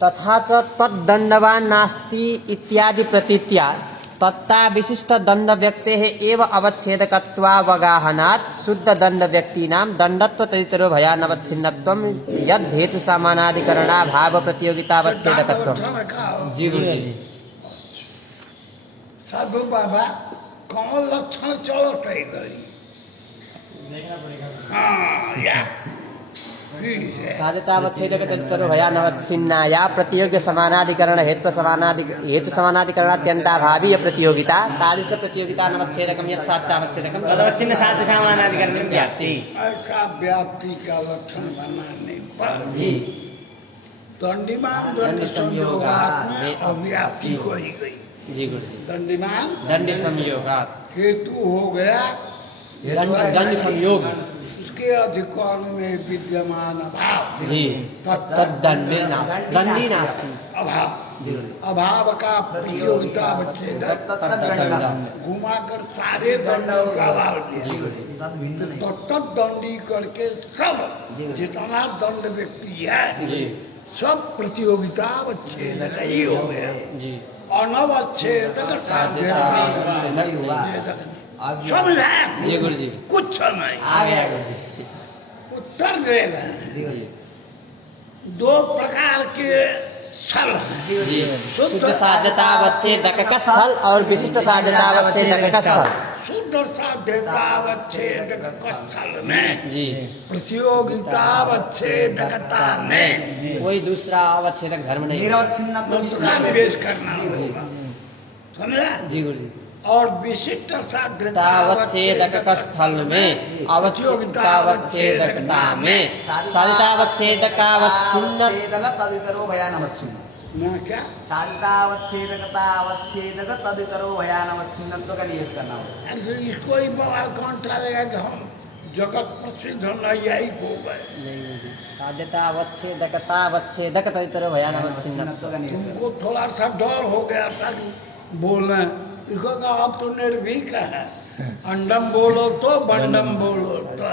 तथा च तद्दंडवान नास्ति इत्यादि प्रतीत्या तत्ता विशिष्ट दंड व्यक्तेः एव अवच्छेदकत्वावगाहनात् शुद्ध दंड व्यक्तीनां दंडत्व तदितरो भयानवच्छिन्नत्वं यद् हेतु समानाधिकरणाभाव प्रतियोगितावच्छेदकत्वम्। जी गुरुजी। साधु बाबा कौन लक्षण चलो ट्राई करी साधितावच्छेदक तदितरो भयानवच्छिन्ना या प्रतियोग्य समानाधिकरण हेतु समानाधिकरणात्यंताभावीय प्रतियोगिता तादृश प्रतियोगिता नवच्छेदकम यत् साधितावच्छेदकम तदवच्छिन्न साध्य समानाधिकरण व्याप्ति। ऐसा व्याप्ति का लक्षण बनाने पर भी दंडिमान दंड संयोगात में अव्याप्ति हो ही गई। जी गुरुजी। दंडिमान दंड संयोगात हेतु हो गया दंड संयोग उसके अधिकरण में विद्यमान अभाव तद्दंडी नास्ति अभाव अभाव का प्रतियोगिता अवच्छेदक घुमाकर सारे दंडों का अभाव दिया तत्दंडी करके सब जितना दंड व्यक्ति है सब प्रतियोगिता अवच्छेदक ही हो गया। अनवच्छेदक साध्य समझा कुछ नहीं आ गया गुरुजी। उत्तर दे रहे हैं। दो प्रकार के स्थल शुद्ध साध्यतावच्छेदक का स्थल और विशिष्ट साध्यतावच्छेदक का स्थल। शुद्ध साध्यतावच्छेदक का स्थल में जी प्रतियोगितावच्छेदकता में कोई दूसरा अवच्छेदक धर्म नहीं निवेश करना होगा। समझा जी गुरु। और विशिष्ट साध्यतावच्छेदक का स्थल में अवच्छेदकता में साधितावच्छेदकावच्छिन्न तदितरो भयानवच्छिन्न क्या साधितावच्छेदकता तदितरो भयानवच्छिन्नत्व का निवेश करना होगा। ऐसे इसको ही बवाल कौन टालेगा कि हम जगत प्रसिद्ध नैयायिक हो गए। साध्यतावच्छेदक तदितरो भयानवच्छिन्नत्व का निवेश। तुमको थोड़ा सा डर हो गया था कि बोलना इसको आप तो निर्भीक है अंडम बोलो तो बंडम बोलो तो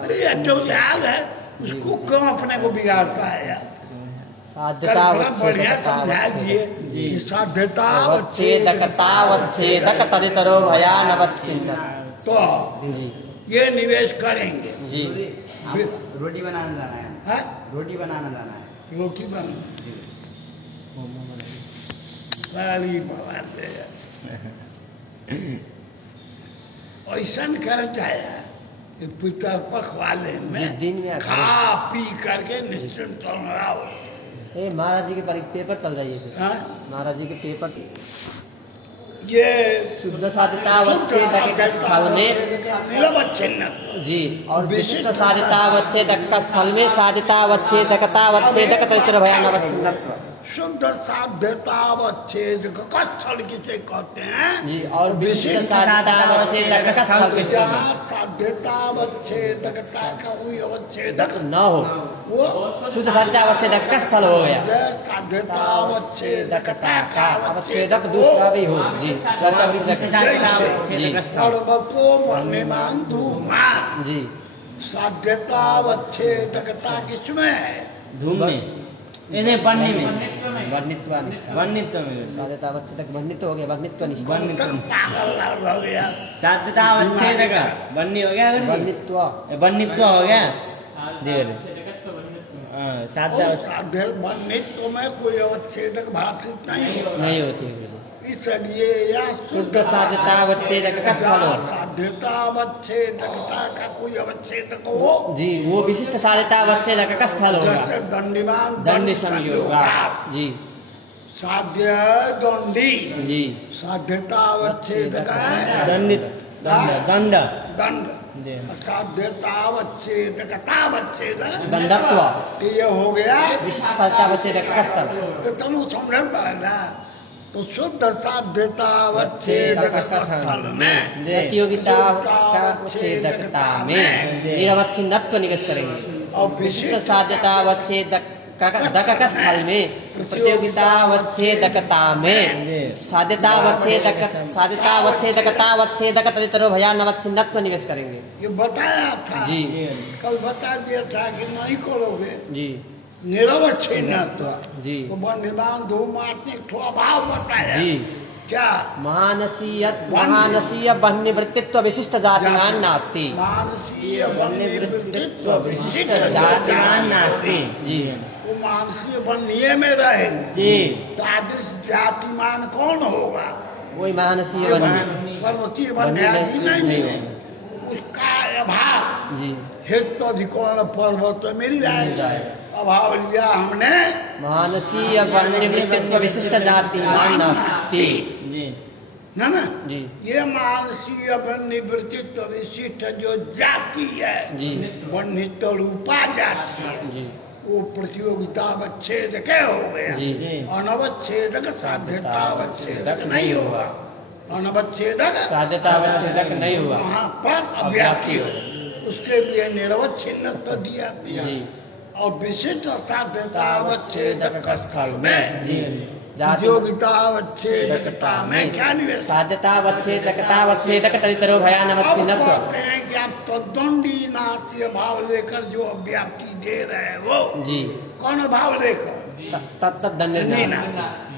अरे जो याद है उसको क्यों अपने को बिगाड़ पाया। बढ़िया समझा दिए साध्यतावच्छेदक तदितरो भयानवच्छिन्न तो ये निवेश करेंगे जी। रोटी बनाना जाना है रोटी बनाना जाना है रोटी बनाना ऐसा कर जाए पितर पख वाले में खा पी करके निश्चिंत रहो। महाराज जी के पेपर चल रही है। महाराज जी के पेपर ये शुद्ध साधितावच्छेदक के स्थल में जी और विशिष्ट साधितावच्छेदक का स्थल में साधितावच्छेदकतावच्छेदक तदितरो भयानवच्छिन्नत्व। शुद्ध साध्यतावच्छेदक का स्थल किसे कहते हैं जी और विशिष्ट साध्यतावच्छेदक का स्थल किसे साध्यतावच्छेदकता का कोई अवच्छेदक न हो वो शुद्ध साध्यतावच्छेदक का स्थल हो गया। साध्यतावच्छेदकता का अवच्छेदक दूसरा भी हो जी जी। साध्यतावच्छेदकता किसमें है धूम में इन्हें बनने में वर्णित्व में साध्यतावच्छेदक वर्णित्व हो गया वर्णित्व साध्यतावच्छेदक बन्नी हो गया वर्णित्व हो गया वर्णित्व में कोई अवच्छेदक भाषित नहीं होती इसलिए या शुद्ध साध्यतावच्छेदक का स्थल हो। साध्यतावच्छेदकता का कोई अवच्छेदक हो जी वो विशिष्ट साध्यतावच्छेदक का स्थल होगा। दंडिमान दंड संयोगा जी साध्य दंडी जी साध्यतावच्छेदक दंड साध्यतावच्छेदकतावच्छेदक दंडत्व ये हो गया विशिष्ट साध्यतावच्छेदक का स्थल। तुम समझ पाना तो शुद्ध साध्यतावच्छेदक स्थल में प्रतियोगितावच्छेदकता में निरवच्छिन्नत्व निवेश करेंगे और विशिष्ट साध्यतावच्छेदक का स्थल में प्रतियोगितावच्छेदकता में साध्यतावच्छेदकतावच्छेदक तदितरो भयानवच्छिन्नत्व निवेश करेंगे। ये बताया था जी कल बता दिया था कि नहीं करोगे जी निरवच्छिन्नत्व। जी तो बन्यमान धूमार्थ ने एक अभाव बताया। जी क्या? महानसीय बन्यवृत्तित्व विशिष्ट जातिमान नास्ति। मानसीय बन्यवृत्तित्व विशिष्ट जातिमान नास्ति। जी वो मानसीय बन्य में रहे जी तादृश जातिमान कौन होगा? वही महानसीय बन्य पर्वतीय बन्य बन्यादि नहीं नहीं है। उसका अभाव जी हेतु अधिकरण पर्वत में मिल जाएगा। अभाव लिया हमने महानसीय बन्यवृत्तित्व विशिष्ट जातिमान नास्ति। जी है ना? जी ये मानसीय बन्यवृत्तित्व विशिष्ट जो जाति है जी बन्यत्व रूपा जाति है जी वो प्रतियोगितावच्छेदक हो गया। जी अनवच्छेदक साध्यतावच्छेदक नहीं होगा। अनवच्छेदक साध्यतावच्छेदक नहीं हुआ। वहाँ पर अव्याप्ति हो उसके लिए निरवच्छिन्नत्व दिया जी और विशिष्ट साध्यतावच्छेदक स्थल में जी प्रतियोगितावच्छेदकता में क्या निवेश? साध्यतावच्छेदकतावच्छेदक तदितरो भयानवच्छिन्नत्व। अब कहते हैं कि आप तद्दंडी नाट्य भाव लेकर जो अव्याप्ति दे रहे हैं वो जी कौन भाव लेकर? तत्तदंड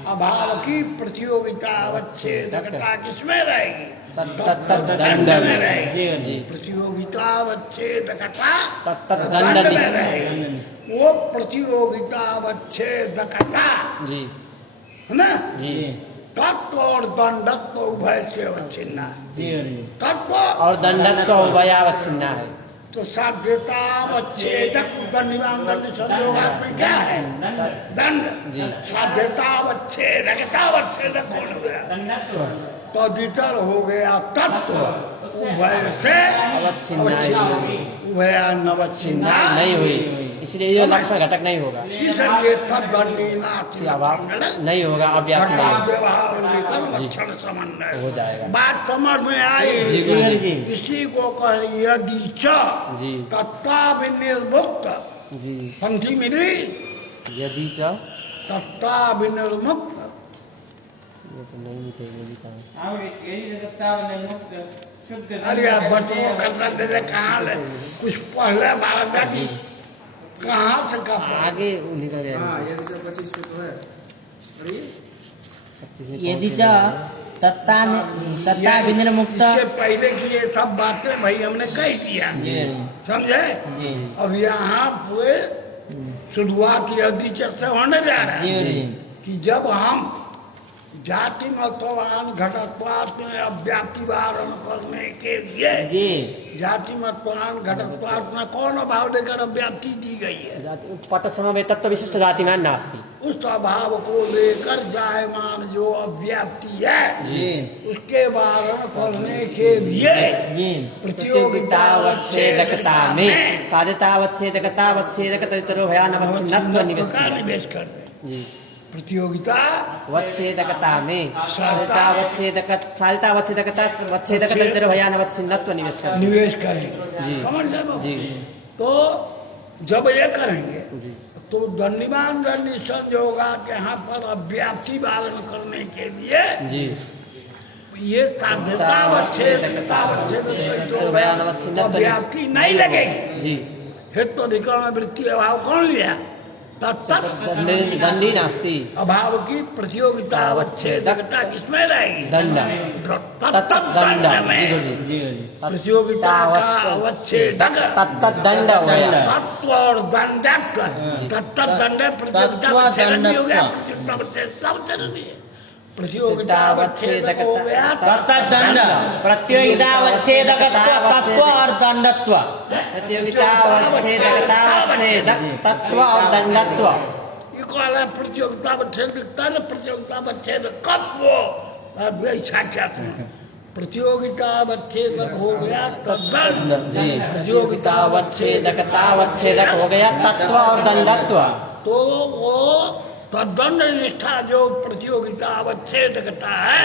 अभाव की प्रतियोगिता अवच्छेदकता किसमें रहेगी? तत्तदंड में रहेगी। जी प्रतियोगिता अवच्छेदकता तत्तदंड दंड में रहेगी। वो प्रतियोगिता अवच्छेदकता जी है ना? जी तत्व और दंडत्व उभय से अवच्छिन्न है। तत्व और दंडत्व उभयावच्छिन्न है। तो साध्यता अवच्छेदक दंडीवान दंड संयोगात में क्या है? दंड। जी साध्यता अवच्छेदकता अवच्छेदक कौन हो गया? तदितर हो गया तत्व उभय से अवच्छिन्न उभय नवच्छिन्न नहीं हुई, इसलिए ये लक्षण घटक नहीं होगा। इसलिए तदंडी नास्ति अभाव नहीं होगा, अव्याप्त नहीं होगा। व्यवहार लेकर लक्षण समन्वय हो जाएगा। बात समझ में आई? जी गुरु जी। इसी को कह यदि च जी तत्ता विनिर्मुक्त जी पंक्ति मिली यदि च तत्ता विनिर्मुक्त ये तो नहीं मिलेगी जी कहाँ। अरे आप बच्चों करना दे कहाँ ले कुछ पहले बालक जी कहाँ से कब आगे निकल गया। यदि च तत्ता विनिर्मुक्त। इससे पहले की ये सब बातें भाई हमने कह दिया समझे। अब यहाँ पूरे शुरुआत यदि से होने जा रहा है कि जब हम जाति मतवान घटत्वात् में अव्याप्ति वारण करने के लिए जाति मतवान घटत्वात् में कौन अभाव लेकर अव्याप्ति दी गई है? पट समवे तत्व विशिष्ट जातिमान नास्ति। उस अभाव को लेकर जायमान जो अव्याप्ति है उसके वारण करने के लिए प्रतियोगितावच्छेदकता में साध्यतावच्छेदकतावच्छेदक तदितरो भयानवच्छिन्नत्व निवेश कर दे। जी प्रतियोगिता वच्छेदकता में साध्यतावच्छेदकता वच्छेदक तदितरो भयानवच्छिन्नत्व निवेश करेंगे। जी समझ गए? जी तो जब ये करेंगे तो दंडीमान दंडी संयोगा के यहाँ पर अव्याप्ति पालन करने के लिए जी ये साध्यता अव्याप्ति नहीं लगेगी। जी हेतु अधिकरण वृत्ति अभाव कौन लिया? दंडी नास्ति। अभाव की प्रतियोगिता अवच्छेदकता किसमें रहेगी? दंड दंड में प्रतियोगिता का अवच्छेदक दंड हो गया। तत्व और दंडक तत्व दंड प्रतियोगिता अवच्छेदक भी हो गया। प्रतियोगिता अवच्छेदक हो गया दंड प्रतियोगितावच्छेदक तत्व और दंडत्व। प्रतियोगितावच्छेदकतावच्छेदक तत्व और दंडत्व। ये कौन है? प्रतियोगितावच्छेदकता न प्रतियोगितावच्छेदकत्व। अब इच्छा क्या सुनो? प्रतियोगितावच्छेदक हो गया तद्दंड। प्रतियोगितावच्छेदकतावच्छेदक हो गया तत्व और दंडत्व। तो वो तद्दंड निष्ठा जो प्रतियोगिता अवच्छेदकता है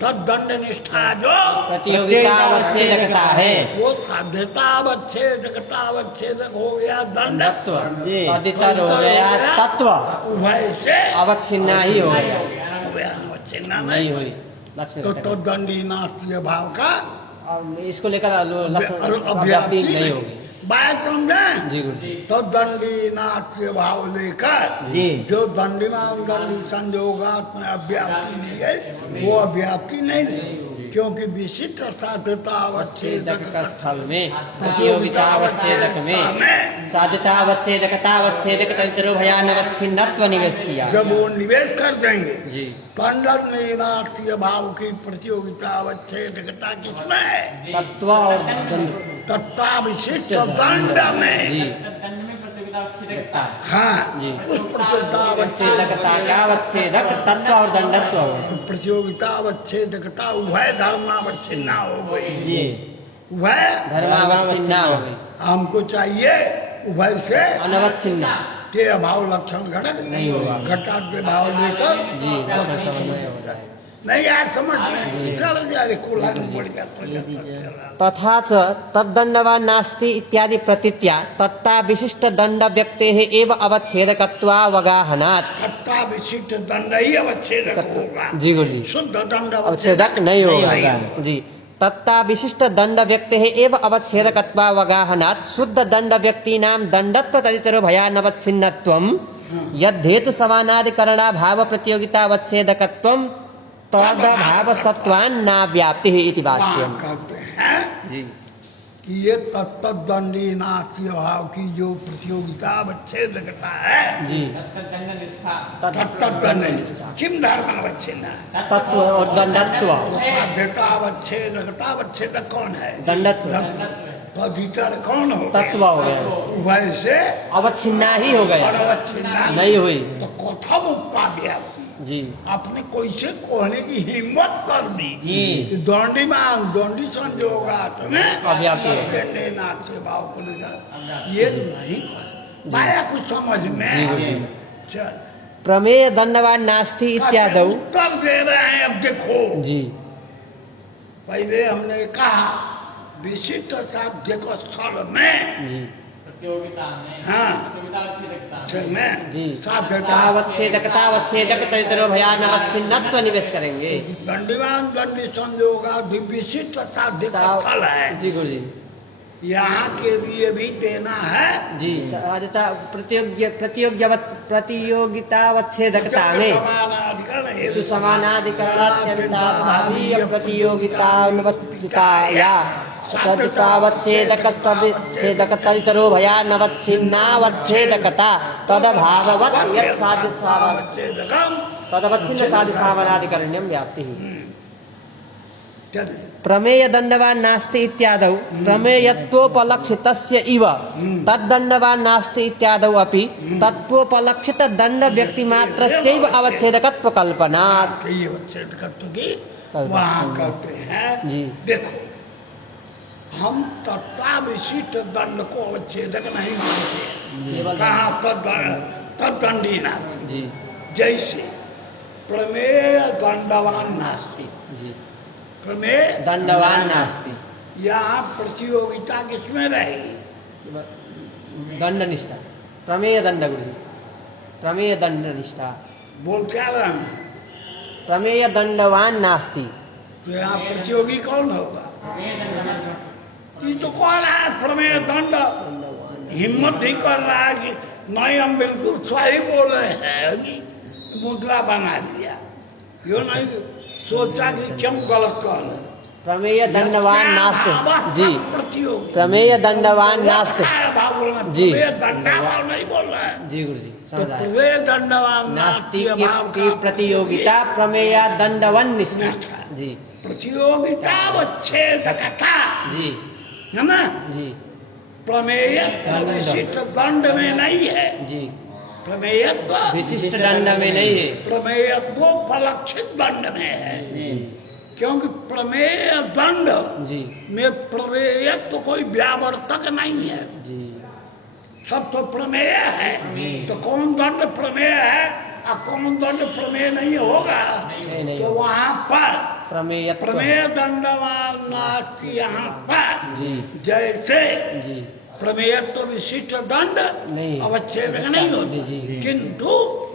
तद्दंड निष्ठा जो प्रतियोगितावच्छेदकता है वो साध्यता अवच्छेदकता अवच्छेदक हो गया दंडत्व। तदितर हो गया तत्व। उभय से अवच्छिन्न ही हो गया, अवच्छिन्न नहीं हुई। तो तद्दंडी नास्ति भाव का इसको लेकर अव्याप्ति नहीं होगी। बात समझे जी गुरु जी। तो दंडी नाट्य भाव लेकर जी। जो दंडीमान दंडी संयोगात में अव्याप्ति दी है वो अव्याप्ति नहीं दी, क्योंकि विशिष्ट साध्यता अवच्छेदक अवच्छेदक का स्थल में प्रतियोगिता अवच्छेदक में साध्यता अवच्छेदकता अवच्छेदक तंत्रो भयानवच्छिन्नत्व निवेश किया। जब वो निवेश कर देंगे जी दंडनीनार्थीय भाव की प्रतियोगिता अवच्छेदकता किसमें है? तत्व और दंड तत्ता विशिष्ट दंड में। जी हाँ जी। उस प्रतियोगिता अवच्छेदकता का अवच्छेदक तत्व और दंडत्व हो। प्रतियोगिता अवच्छेदकता उभय धर्मावच्छिन्ना हो गई। जी उभय धर्मावच्छिन्ना हो गई। हमको चाहिए उभय से अनवच्छिन्ना के अभाव लक्षण घटक नहीं होगा। घटा के भाव लेकर जी उसमें समन्वय हो जाए। नहीं यार समझ में चल जाए कुल बढ़ जाता। तथा च तद्दंडवान नास्ति इत्यादि प्रतीत्या तत्ता विशिष्ट दंड व्यक्ते एव अवच्छेदकत्वावगाहनात्। तत्ता विशिष्ट दंड ही अवच्छेदक होगा। जी गुरु जी। शुद्ध दंड अवच्छेदक नहीं होगा। जी तत्ता विशिष्ट दंड व्यक्ते एव अवच्छेदकत्वावगाहनात् शुद्ध दंड व्यक्तीनां दंडत्व तदितरो भयानवच्छिन्नत्वं यद्धेतु समानाधिकरणा भाव प्रतियोगिता अवच्छेदकत्वं तदभाव सत्वान् ना व्याप्तिः इति वाच्यम्। कहते हैं जी कि ये तत्त दंडी नास्ति भाव की जो प्रतियोगिता अवच्छेदकता है जी तत्त दंड किम धर्म अवच्छिन्न है? तत्व और दंडत्व साध्यता अवच्छेदकता अवच्छेदक कौन है? दंडत्व तो भीतर कौन हो? तत्व हो गया। उभय से अवच्छिन्ना ही हो गया। और अवच्छिन्ना नहीं हुई। तो कथा मुक्ता व्याप्ति जी आपने कोई से कहने की हिम्मत कर दी जी। दौंडी मांग दौंडी संजोगात में अव्याप्ति है। दंडे नाथ से भाव को लेकर ये नहीं माया कुछ समझ में जी। चल प्रमेय दंडवान नास्ति इत्यादौ। उत्तर दे रहे हैं। अब देखो जी पहले हमने कहा विशिष्ट साध्य को स्थल में जी हाँ में जी साध्यता अवच्छेदकता अवच्छेदक तदितरो भयानवच्छिन्नत्व निवेश करेंगे। दंडवान दंडी संजोगा विशिष्ट साध्य का फल है। जी गुरु जी। यहाँ के लिए भी देना है। जी साध्यता प्रतियोगितावच्छेदकता में हेतु समानाधिकरणात्यंताभावीय प्रतियोगितावच्छेदकताया तदितावच्छेदक तदितरो भयानवच्छिन्नावच्छेदकता तदभाववत् यत् तदवच्छिन्न साधिस्थावनाधिकरण्यं व्याप्तिः। प्रमेय दंडवान नास्ति इत्यादौ प्रमेयत्वोपलक्षितस्य इव तद्दंडवान नास्ति इत्यादौ अपि तत्वोपलक्षित दंड व्यक्ति मात्रस्यैव अवच्छेदकत्व कल्पनात्। अवच्छेदकत्व की वहाँ करते हैं। जी देखो हम तत्ता विशिष्ट दंड को अवच्छेदक नहीं मानते। कहाँ तद्दंडी नास्ति। जी जैसे प्रमेय दंडवान नास्ति। जी प्रमेय दंडवान नास्ति। यहाँ प्रतियोगिता किसमें रहेगी? दंड निष्ठा प्रमेय दंड गुरु जी। प्रमेय दंड निष्ठा बोल क्या रहा प्रमेय दंडवान नास्ति। तो यहाँ प्रतियोगी कौन होगा? ये तो कह रहा है प्रमेय दंड हिम्मत ही कर रहा है कि नहीं हम बिल्कुल सही बोल रहे हैं। अभी मुद्रा बना लिया यो नहीं सोचा कि क्यों गलत कर रहे। प्रमेय दंडवान नास्ति। जी प्रतियोगी प्रमेय दंडवान नास्ति। जी दंडवान नहीं बोल रहा है। जी गुरु जी तो समझ आया। प्रमेय दंडवान नास्ति की प्रतियोगिता प्रमेय दंडवन निष्ठा। जी प्रतियोगिता अवच्छेदकता जी है ना? जी प्रमेय विशिष्ट दंड में नहीं है। जी प्रमेयत्व विशिष्ट दंड में नहीं है। प्रमेयत्व उपलक्षित दंड में है। जी क्योंकि प्रमेय दंड जी में प्रमेयत्व कोई व्यावर्तक नहीं है। जी सब तो प्रमेय है। तो कौन दंड प्रमेय है और कौन दंड प्रमेय नहीं होगा? नहीं तो वहाँ पर प्रमेय प्रमेय दंडवान नास्ति। यहाँ पर जी जैसे जी प्रमेयत्व विशिष्ट दंड नहीं अवच्छेदक नहीं होते जी किंतु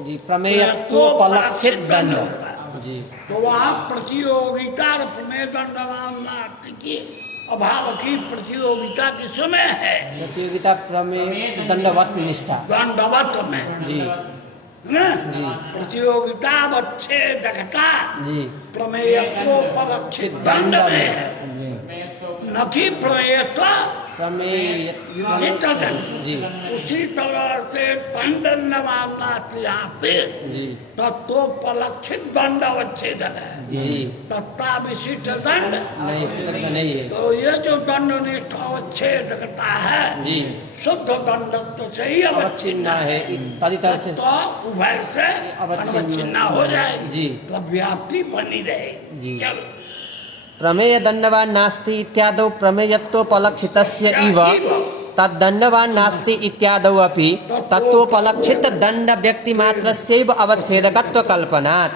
जी प्रमेयत्वोपलक्षित दंड। जी तो वहाँ प्रतियोगिता और प्रमेय दंडवान नास्ति की अभाव की प्रतियोगिता किसमें है? प्रतियोगिता प्रमेय दंडवत निष्ठा। दंडवत में जी ना? जी प्रतियोगिता अच्छेदकता जी प्रमेयत्वोपलक्षित दंड में है। जी न कि प्रमेयत्व प्रमेय चित्त दंड। जी उसी तरह से दंड न मानना यहाँ पे जी तत्वोपलक्षित दंड अवच्छेदक है। जी तत्ता विशिष्ट दंड नहीं चित्त नहीं है। तो ये जो दंड निष्ठ अवच्छेदकता है जी शुद्ध दंडत्व से ही अवच्छिन्न है तदितर से तो उभय से अवच्छिन्न अवच्छिन्न हो जाए जी तो व्याप्ति बनी रहेगी। जी। चलो। प्रमेय दंडवान नास्ति इत्यादौ प्रमेयत्वोपलक्षितस्य इव तद्दंडवान नास्ति इत्यादौ अपि तत्वोपलक्षित दंड व्यक्ति मात्रस्यैव अवच्छेदकत्व कल्पनात्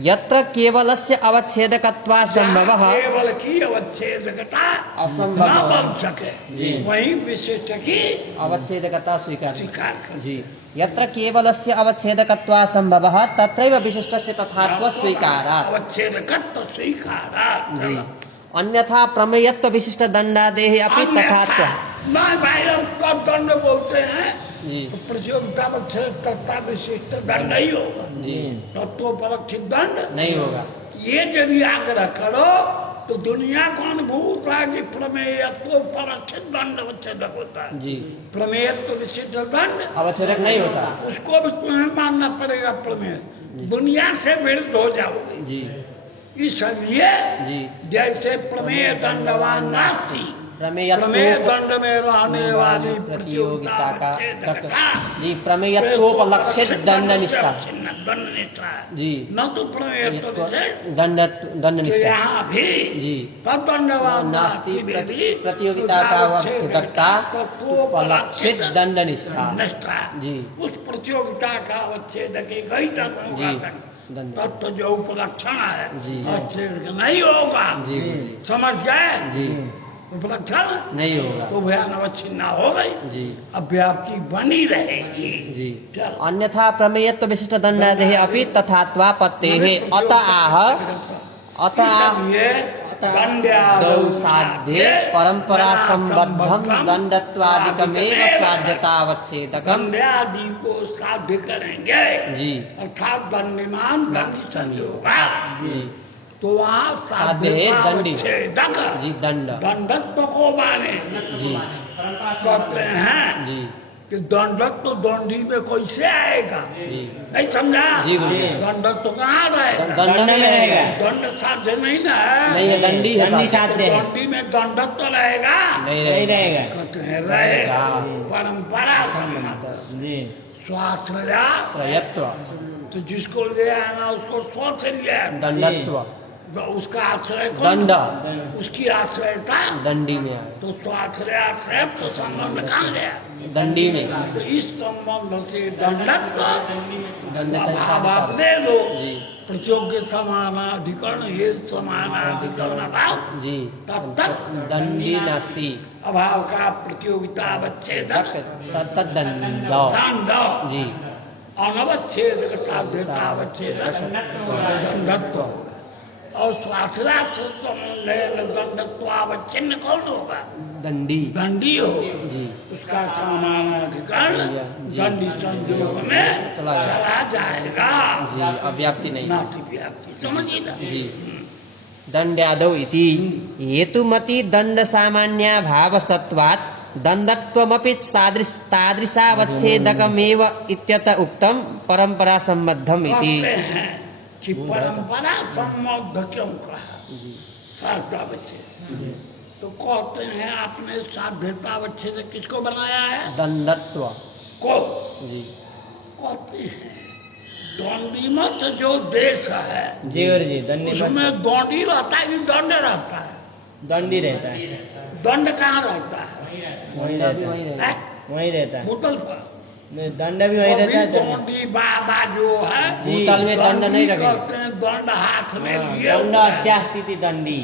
यत्र केवलस्य अवच्छेदकत्वा संभवः केवल की अवच्छेदकता असंभव न बन सके जी। वही विशिष्ट की अवच्छेदकता स्वीकार स्वीकार कर। जी यत्र केवलस्य अवच्छेदकत्वा संभवः तत्रैव विशिष्टस्य तथात्व स्वीकारात् अवच्छेदकत्व स्वीकारात्। जी अन्यथा प्रमेयत्व विशिष्ट दंडादेः अपि तथात्व ना भाई उसका दंड बोलते हैं जी तो प्रतियोगिता अवच्छेदकता विशिष्ट दंड नहीं होगा। जी तत्वोपलक्षित दंड नहीं होगा। ये यदि आग्रह करो तो दुनिया को अनुभूत है कि प्रमेयत्वोपलक्षित दंड अवच्छेदक होता है। जी प्रमेयत्व विशिष्ट दंड अवच्छेदक नहीं होता। उसको भी तुम्हें मानना पड़ेगा। प्रमेय दुनिया से विरुद्ध हो जाओगे। जी इसलिए जी जैसे प्रमेय दंडवान नास्ति प्रमेय प्रमेयत्व दंड में रहने वाली प्रतियोगिता प्रतियोगिता का अवच्छेदकता जी प्रमेयत्वोपलक्षित दंड निष्ठा दंड निष्ठा है। जी न तो प्रमेयत्व विशेष दंड तो निष्ठा यहाँ भी जी तदंडवान नास्ति नास्ति प्रतियोगिता का अवच्छेदकता उपलक्षित दंड निष्ठा निष्ठा जी उस प्रतियोगिता का अवच्छेदक एक ही तत्व जी होगा। दंड तत्व जो उपलक्षण है जी। अवच्छेदक नहीं होगा। जी समझ गए? जी उपलक्षण नहीं होगा। तो भयान अवच्छिन्न हो गई। जी अव्याप्ति बनी रहेगी। जी चलो। अन्यथा प्रमेयत्व विशिष्ट दंडादेः अपि तथात्वापत्तेः अत आह इसलिए दौ साध्ये परंपरा संबद्धम दंडत्वादिकमेव साध्यतावच्छेदकम दंड्यादि को साध्य करेंगे जी अर्थात दंडमान दंडी संयोगा जी तो वहाँ साध्य है दंडी साध्यतावच्छेदक जी दंड दंडत्व को माने जी कहते हैं जी कि दंडक तो दंडी में कैसे आएगा? जी नहीं समझा? जी, गुरुजी। दंडक तो कहाँ रहेगा? दंड में रहेगा। दंड साध्य नहीं ना है। नहीं है दंडी है दंडी साध्य। साध्य है। दंडी में दंडक तो रहेगा। नहीं नहीं रहेगा। रहेगा। कहते हैं रहेगा। परंपरा जी स्वाश्रया श्रयत्व तो जिसको ले आना उसको स्व से लिया दंडत्व उसका आश्रय दंड उसकी आश्रयता दंडी में आए तो स्वाश्रय आश्रय तो संबंध कहाँ गया? दंडी में तो इस संबंध से दंडत्व दंड अभाव ले लो। जी प्रतियोग्य समानाधिकरण हे समानाधिकरण अभाव जी तब तक दंडी नास्ति अभाव का प्रतियोगिता अवच्छेदक तद्दंड दंड जी अनवच्छेदक साध्यता अवच्छेदक दंडत्व और स्वाश्रय से संबंध है दंडत्वावच्छिन्न कौन होगा? दंडी दंडी हो जी उसका समानाधिकरण जी। दंडी संयोग में चला चला जाएगा। जी अव्याप्ति नहीं नाति व्याप्ति समझिए ना? जी दंड्यादौ इति हेतुमति दंड सामान्य भाव सत्वात् दंडत्वमपि तादृशावच्छेदकमेव इत्यत उक्तम परंपरा संबद्धम इति कहते हैं कि परंपरा संबद्ध क्यों कहा? जी साध्यतावच्छेद तो कहते हैं आपने साध्यतावच्छेद किसको बनाया है? दंडत्व को जी कहते हैं दंडी मत जो देश है जी और जी दंडी उसमें दंडी रहता है कि दंड रहता है? दंडी रहता है। दंड कहाँ रहता है? वहीं दंड भी रहता वही है। रहेगा। वहीं रहता है। भूतल पर नहीं, दंड भी वहीं रहता है। दंडी बाबा जो है भूतल में दंड नहीं दंडी रखेगा। कहते हैं दंड हाथ में लिए दंड हुए हैं। स्यास्थिति दंडी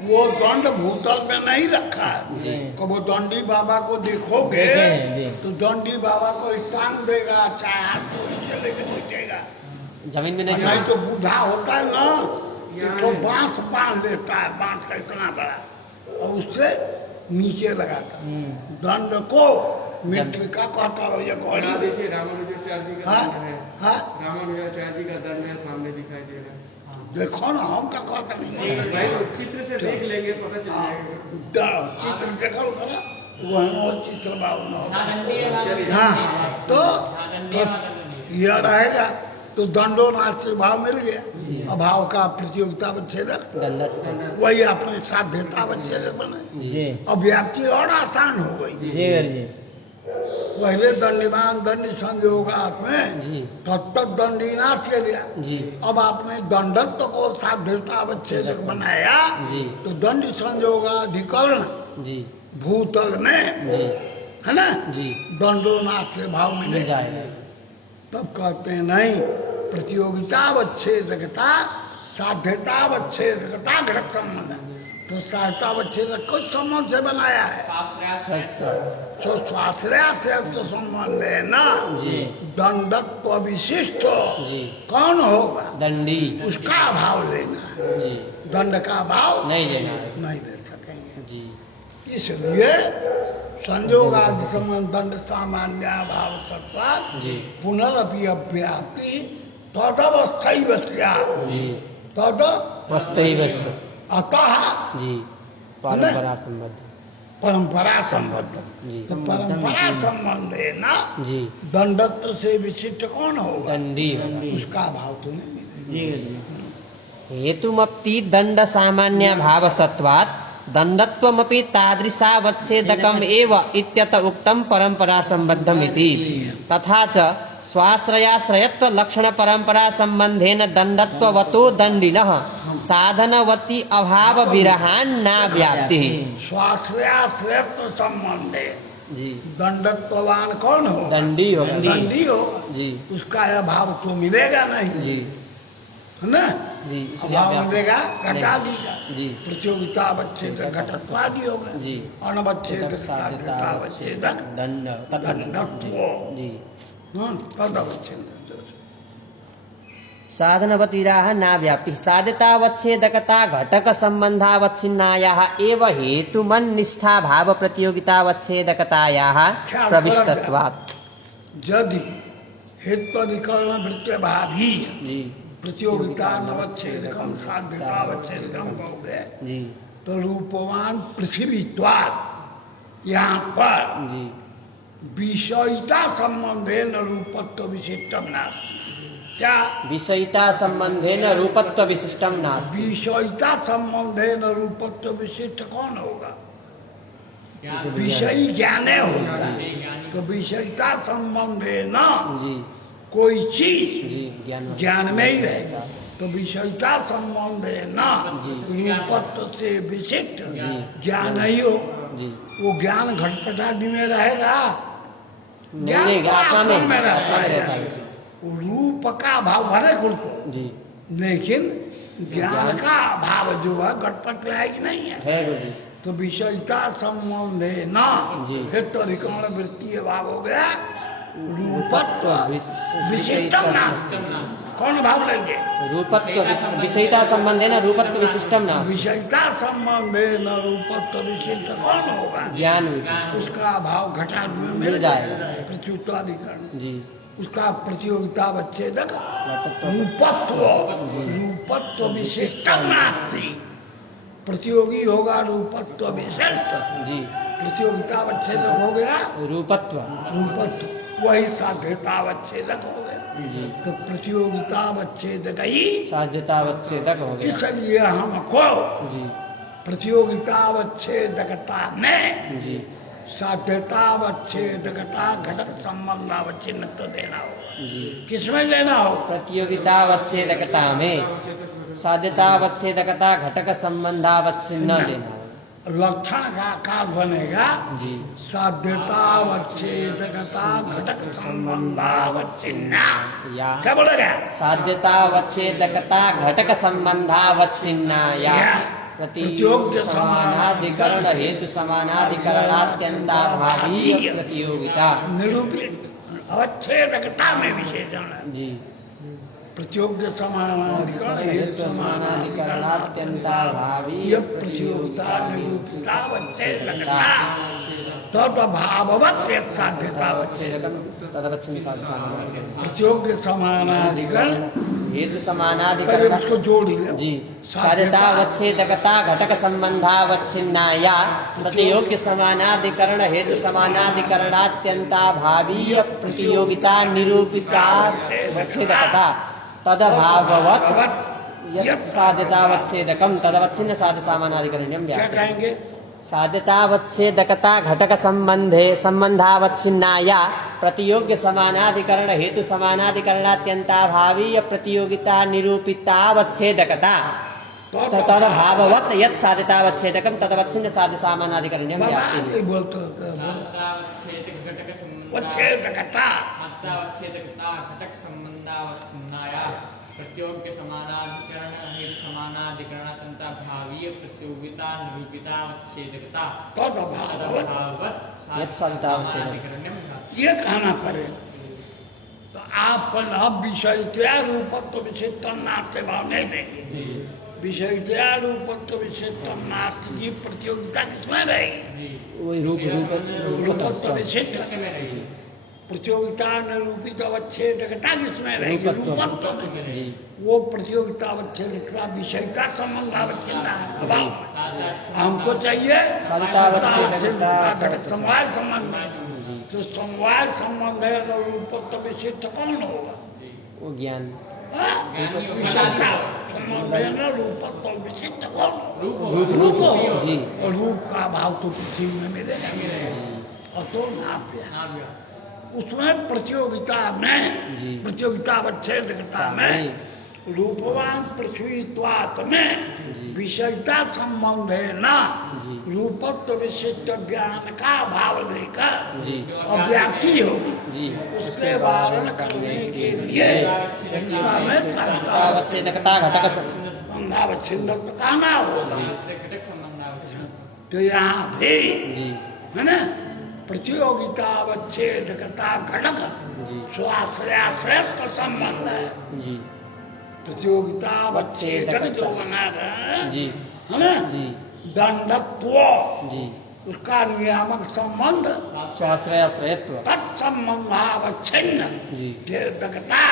वो दंड भूतल में नहीं रखा है। जी कब दंडी बाबा को देखोगे देखे हैं, जी। तो दंडी बाबा को टांग देगा चाहे हाथ को नीचे लेके बैठेगा। जमीन में नहीं नहीं छोड़ेगा। तो बूढ़ा होता है ना एक तो बांस बांध देता है बांस का इतना बड़ा और उससे नीचे लगाता। दंड को मृत्तिका कहता हो या बना गौरी। देखिए रामानुजाचार्य जी का हाँ दंड है। हाँ रामानुजाचार्य जी का दंड है, सामने दिखाई दे रहा है। देखो ना, हम क्या कहता नहीं। भाई तो चित्र से देख लेंगे, पता चल जाएगा। चित्र देखो ना, वही और चित्र भावना। चलिए। हाँ तो यह रहेगा तो दंडो नाच से भाव मिल गया। अभाव का प्रतियोगिता विच्छेदक, वही अपने साध्यता विच्छेदक बने। जी अब व्याप्ति और आसान हो गई। जी गुरुजी पहले दंडिमान दंड संयोगात में जी तत्त दंडी नाच के लिया। जी अब आपने दंडत्व को साध्यता विच्छेदक बनाया जी तो दंड संयोगाधिकरण जी भूतल में जी है ना जी दंडो नाच से भाव मिल मिले। जाएगा। तब कहते हैं नहीं, प्रतियोगितावच्छेदकता साध्यतावच्छेदकता घटक संबंध है। तो साध्यतावच्छेदक कुछ संबंध से बनाया है, तो स्वाश्रय से तो संबंध है ना। जी दंडत्व विशिष्ट जी कौन होगा, दंडी उसका अभाव लेना है। जी दंड का अभाव नहीं लेना है। नहीं ले सकेंगे। जी इसलिए संयोग आदि संबंध दंड सामान्य भाव सत्ता जी पुनरअपि अव्याप्ति तदवस्थैव स्यात्। जी तद वस्तैव स। अतः जी परंपरा संबद्ध। परंपरा संबद्ध। जी तो परंपरा संबंध है ना, जी दंडत्व से विशिष्ट कौन होगा, दंडी उसका भाव तो नहीं मिलेगा। जी गुरुजी हेतुमप्ति दंड सामान्य भावसत्वात् दंडत्वमपि तादृशावच्छेदकम् एव इत्यत उक्तं परंपरा संबद्धमिति। तथा च स्वाश्रयाश्रयत्व लक्षण परंपरा संबंधेन दंडत्ववतो दंडिनः साधनवती अभाव विरहान्ना व्याप्ति। स्वाश्रयाश्रयत्व संबंध है, जी दंडत्ववान कौन हो, दंडी हो दंडी हो, जी उसका अभाव तो मिलेगा नहीं, जी है ना। जी इसलिए अभाव व्याप्ति मिलेगा नहीं। घटादि का, जी प्रतियोगिता अवच्छेदक घटत्वादि होगा। जी अनवच्छेदक साध्यता अवच्छेदक दंड दंडत्व जी तद अवच्छेदक। साधनवतीराः न व्याप्ति साध्यतावच्छेदकता घटक संबंधावच्छिन्नायाः एव हेतुमन्निष्ठा भाव प्रतियोगितावच्छेदकतायाः प्रविष्टत्वात्। यदि हेत्वधिकरण वृत्ति भावी जी प्रतियोगिता नवच्छेदकम साध्यतावच्छेदकम हो गए जी तो रूपवान पृथ्वीत्वात् यहाँ पर जी विषयिता संबंधे न रूपत्व विशिष्टम नास्ति। क्या विषयिता संबंधेन रूपत्व विशिष्टम नास्ति। विषयिता संबंधे न रूपत्व विशिष्ट कौन होगा, विषयी ज्ञाने होगा। तो विषयिता संबंधे न जी कोई चीज जी ज्ञान में ही रहेगा, तो विषयिता संबंध है ना, रूपत्व से विशिष्ट ज्ञान ही हो। जी वो ज्ञान घटपटादि में रहेगा, नहीं तो आत्मा में आत्मा रहता रहता है। वो रूप का भाव भरे गुण को, जी लेकिन ज्ञान का भाव जो है घटपट में है कि नहीं है। है गुरुजी। तो विषयिता संबंध है ना, जी। हेतुअधिकरण वृत्तीय भाव हो गया, रूपत्व विशिष्टम विषयिता नास्ति। कौन भाव लेंगे, रूपत्व विषयिता संबंधेन रूपत्व विशिष्टम नास्ति। विषयिता संबंध है न रूपत्व विशिष्ट कौन होगा, ज्ञान उसका भाव घटा में मिल जाएगा। प्रत्युत्वाधिकरण जी उसका प्रतियोगिता अवच्छेदक घटत्व रूपत्व रूपत्व विशिष्टम नास्ति। प्रतियोगी होगा रूपत्व विशिष्ट, जी प्रतियोगिता अवच्छेदक हो गया रूपत्व रूपत्व, वही साध्यता अवच्छेदक हो गया। जी तो प्रतियोगिता अवच्छेदक ही, साध्यतावच्छेदक हो गया। इसलिए हमको जी प्रतियोगितावच्छेदकता में जी साध्यतावच्छेदकता घटक संबंधावच्छिन्नत्व देना होगा। जी किसमें लेना होगा, प्रतियोगितावच्छेदकता में साध्यतावच्छेदकता घटक संबंधावच्छिन्न लेना होगा। लक्षण का काल बनेगा जी साध्यतावच्छेदकता घटक संबंधावच्छिन्न। या क्या बोलेगा, साध्यतावच्छेदकता घटक संबंधावच्छिन्ना या प्रतियोग्य समानाधिकरण हेतु समानाधिकरणात्यंताभावी प्रतियोगिता। निरूपित अवच्छेदकता में विशेषण है। जी प्रतियोग्य समानाधिकरण हेतु समानाधिकरणात्यंताभावी यह प्रतियोगिता निरूपितावच्छेदकता तदभाववत् साध्यतावच्छेदकम तदवच्छिन्न साधसामनाधिकरण प्रतियोग्य समानाधिकरण हेतु समानाधिकरण उसको जोड़ लिया जी साध्यतावच्छेदकता घटक संबंधावच्छिन्नाया प्रतियोग्य समानाधिकरण हेतु समानाधिकरणात्यंताभावीय प्रतियोगिता निरूपितावच्छेदकता तदभाववत् यत् साध्यतावच्छेदकम तदवच्छिन्न साधसामनाधिकरण्यम क्या व्याप्ति कहेंगे? साध्यतावच्छेदकता घटक संबंधावच्छिन्नाया प्रतियोग्य समानाधिकरण हेतु समानाधिकरणात्यंताभावीय प्रतियोगिता निरूपितावच्छेदकता तदभाववत् यत् साध्यतावच्छेदकम तदवच्छिन्न साध्यसामनाधिकरण्यम व्याप्ति नहीं बोलते वच्छेदकता घटक संबंधावच्छिन्नाया प्रतियोग्य समानाधिकरण हेतु समानाधिकरणात्यंता भावीय प्रतियोगिता निरूपितावच्छेदकता तदभाववत् यत् साध्यतावच्छेदकम ये कहना पड़ेगा। तो आप विषयतया रूपत्व विषयत्व नास्ति भाव नहीं देंगे। विषयतया रूपत्व विषयत्व नास्ति की प्रतियोगिता किसमें रहेगी? वही रूपत्व विषयत्व प्रतियोगिता निरूपित अवच्छेदकता किसमें रहेगी? रूपत्व में। वो प्रतियोगिता अवच्छेदकता विषयता संबंध अवच्छिन्न है। हमको चाहिए घटक समवाय संबंध। तो समवाय संबंध है तो रूपत्व विशिष्ट कौन होगा? वो ज्ञान विषयता संबंध है ना रूपत्व विशिष्ट कौन? रूप जी और रूप का भाव तो पृथ्वी में मिलेगा और तो नाभ्य उसमें प्रतियोगिता में प्रतियोगिता अवच्छेदकता में रूपवान पृथ्वीत्वात् में विषयता संबंध है ना रूपत्व विशिष्ट ज्ञान का भाव लेकर अव्याप्ति होगी। उसके वारण करने के लिए अवच्छेदकता घटक संबंधावच्छिन्नत्व कहना होगा। तो यहाँ भी है ना प्रतियोगिता अवच्छेदकता घटक स्वाश्रयाश्रयत्व संबंध है। प्रतियोगिता अवच्छेदक जो बना है ना दंडत्व उसका नियामक संबंध स्वाश्रयाश्रयत्व तत्संबंधावच्छिन्न छेदकता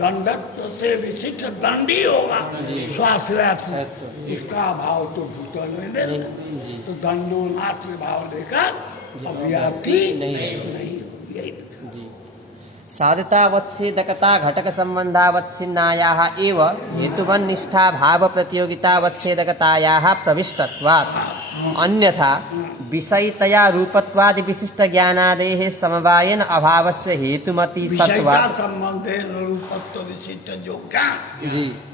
दंडत्व से विशिष्ट दंडी होगा स्वाश्रयाश्रयत्व इसका भाव तो भूतल में दे तो दंडो नाथ के भाव लेकर अव्याप्ति नहीं यही साध्यतावच्छेदकता घटक संबंधावच्छिन्नायाः एव हेतुवन्निष्ठा भाव प्रतियोगितावच्छेदकतायाः प्रविष्टत्वात् अन्यथा विषयतया रूपत्वादि विशिष्ट ज्ञानादेः समवायेन अभावस्य हेतुमति सत्वात् संबंध रूपत्व विशिष्ट जो ज्ञान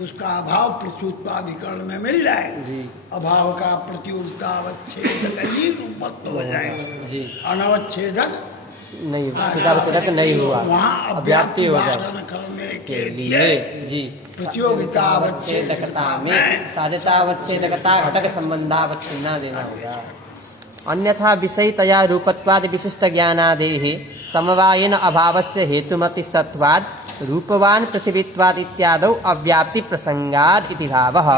उसका अभाव प्रसूताधिकरण में मिल जाएगा। अभाव का प्रतियोगिता अवच्छेदक ही रूपत्व हो जाएगा। अनवच्छेदक नहीं अवच्छेदक नहीं हुआ अव्याप्ति हो जाए करने के लिए जी प्रतियोगिता अवच्छेदकता में साध्यतावच्छेदकता घटक संबंधावच्छिन्ना देना होगा। अन्यथा विषयतया रूपत्वादि विशिष्ट ज्ञानादेः समवायेन अभावस्य हेतुमति सत्वाद रूपवान पृथ्वीत्वाद इत्यादौ अव्याप्ति प्रसंगाद इति भावः।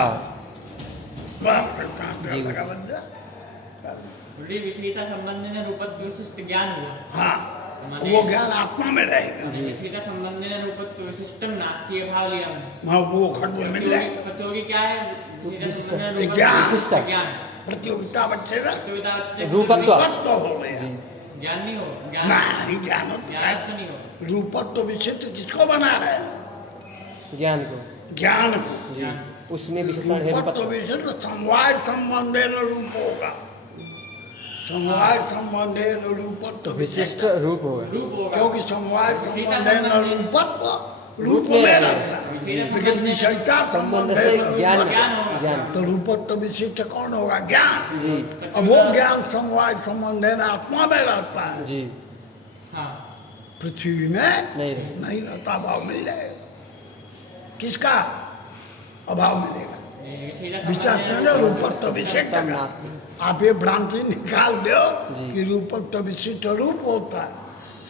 विषयता संबंध में रूपत्व विशिष्ट ज्ञान हुआ। हाँ वो ज्ञान आत्मा में रहेगा। विषयता संबंध में रूपत्व विशिष्टम नास्ति भाव लिया हाँ वो खंड में मिल जाएगा। प्रतियोगी क्या है? विशिष्ट ज्ञान प्रतियोगिता अवच्छेदक रूपत्व हो गया। ज्ञान नहीं हो नहीं ज्ञान नहीं हो रूपत्व विशिष्ट किसको बना रहे? ज्ञान को जी उसमें विशेषण है रूपत्व विशिष्ट समवाय संबंध रूप होगा। समवाय संबंध रूपत्व विशिष्ट रूप होगा क्योंकि समवाय संबंध रूपत्व रूप में लगता है लेकिन विषयता संबंध से ज्ञान तो रूपत्व विशिष्ट कौन होगा? ज्ञान जी। अब वो ज्ञान समवाय संबंध आत्मा में रहता है जी पृथ्वी में नहीं रहता। अभाव मिल जाएगा। किसका अभाव मिलेगा? विचार रूपत्व विशिष्ट। आप ये भ्रांति निकाल दो कि रूपत्व विशिष्ट रूप होता है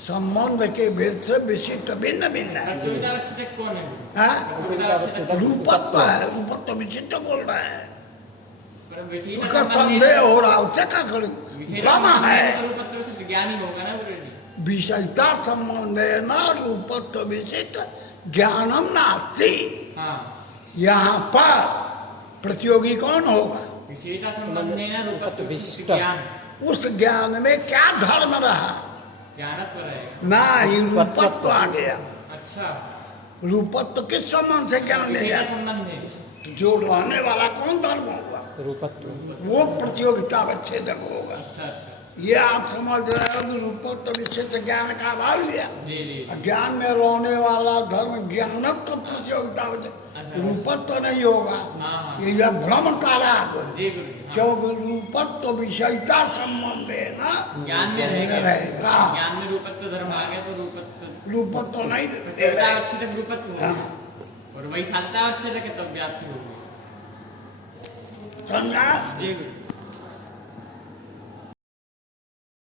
संबंध के भेद से विशिष्ट भिन्न भिन्न है। प्रतियोगितावच्छेदक कौन है? हाँ? प्रतियोगितावच्छेदक रूपत्व है, रूपत्व विशिष्ट बोल रहा है। पर विशेष उसका संबंध संदेह हो रहा, उससे क्या करें? भ्रम है। रूपत्व विशिष्ट ज्ञान ही होगा ना गुरु जी। विषयता संबंध है ना रूपत्व विशिष्ट ज्ञानम नास्ति। हाँ, यहाँ पर प्रतियोगी कौन होगा? विशेषता संबंध है ना रूपत्व विशिष्ट ज्ञान। उस ज्ञान में क्या धर्म रहा? ज्ञानत्व रहेगा। ना ही रूपत्व आ गया। अच्छा, रूपत्व किस संबंध से ज्ञान ले विशेषता गया? संबंध है। जो रहने वाला कौन धर्म होगा? रूपत्व वो प्रतियोगिता विच्छेदक होगा। अच्छा अच्छा, ये आप समझ रहे हो कि रूपत्व विच्छेद ज्ञान का अभाव लिया। जी जी। ज्ञान में रहने वाला धर्म ज्ञानत्व प्रतियोगिता रूपत्व नहीं होगा। हाँ। ये यह भ्रम कारक जी गुरु जी, हाँ। क्योंकि रूपत्व विषयता संबंध है ना ज्ञान में रहेगा। रहेगा। ज्ञान में रूपत्व धर्म आ गया तो रूपत्व रूपत्व नहीं प्रतियोगितावच्छेदक रूपत्व हो हाँ। गया। और वही शांतावच्छेदक है तब व्याप्ति होगी। समझा? जी गुरु।